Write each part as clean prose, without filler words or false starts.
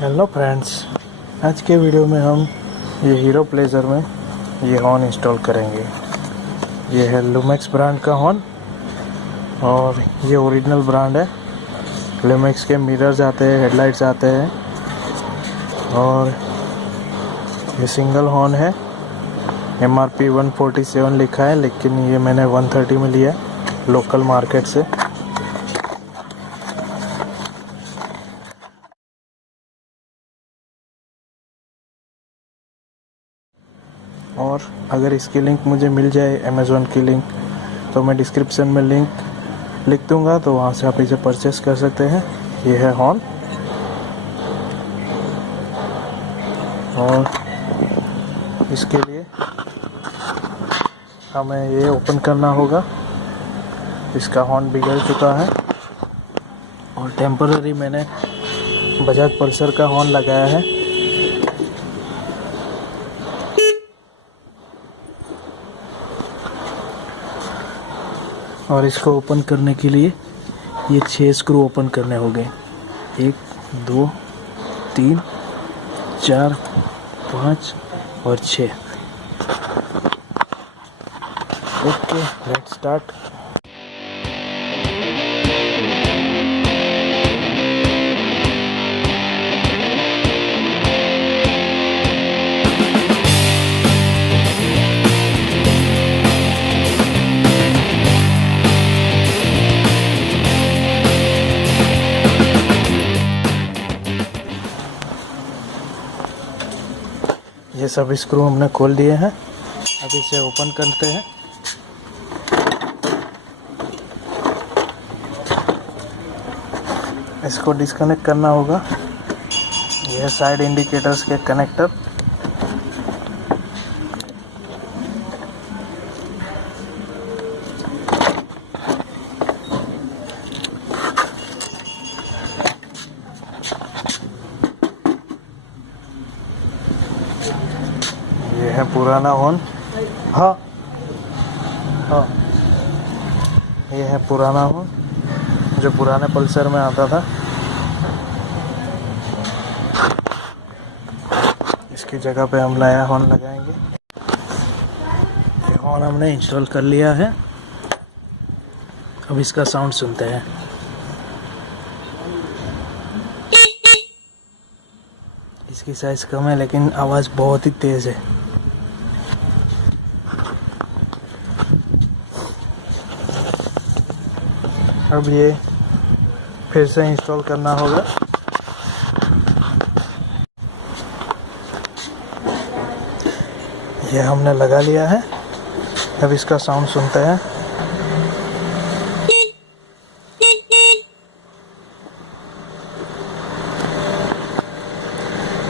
Hello friends, आज के video में हम ये हीरो प्लेजर में ये हॉर्न इंस्टॉल करेंगे। ये है लुमेक्स ब्रांड का हॉर्न और ये ओरिजिनल ब्रांड है। लुमेक्स के मिरर्स आते हैं, हेडलाइट्स आते हैं और ये सिंगल हॉर्न है। MRP 147 लिखा है, लेकिन ये मैंने 130 में लिया लोकल मार्केट से। और अगर इसकी लिंक मुझे मिल जाए, अमेज़ॉन की लिंक, तो मैं डिस्क्रिप्शन में लिंक लिख दूंगा, तो वहाँ से आप इसे परचेस कर सकते हैं। ये है हॉर्न और इसके लिए हमें ये ओपन करना होगा। इसका हॉर्न बिगड़ चुका है और टेम्पररी मैंने बजाज पल्सर का हॉर्न लगाया है। और इसको ओपन करने के लिए ये 6 स्क्रू ओपन करने होंगे। 1 2 3 4 5 और 6। Okay, let's start. ये सब स्क्रू हमने खोल दिए हैं। अब इसे ओपन करते हैं। इसको डिस्कनेक्ट करना होगा। यह साइड इंडिकेटर्स के कनेक्टर। ये है पुराना हॉर्न। हाँ, ये है पुराना हॉर्न जो पुराने पल्सर में आता था। इसकी जगह पे हम नया हॉर्न लगाएंगे। ये हॉर्न हमने इंस्टॉल कर लिया है। अब इसका साउंड सुनते हैं। इसकी साइज कम है लेकिन आवाज़ बहुत ही तेज़ है। अब ये फिर से इंस्टॉल करना होगा। ये हमने लगा लिया है। अब इसका साउंड सुनते हैं।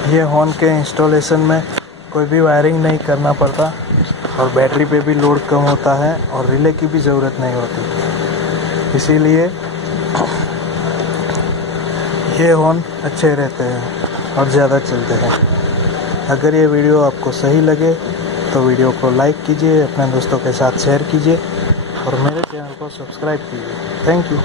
ये हॉर्न के इंस्टॉलेशन में कोई भी वायरिंग नहीं करना पड़ता और बैटरी पे भी लोड कम होता है और रिले की भी ज़रूरत नहीं होती। इसीलिए ये हॉर्न अच्छे रहते हैं और ज़्यादा चलते हैं। अगर ये वीडियो आपको सही लगे तो वीडियो को लाइक कीजिए, अपने दोस्तों के साथ शेयर कीजिए और मेरे चैनल को सब्सक्राइब कीजिए। Thank you.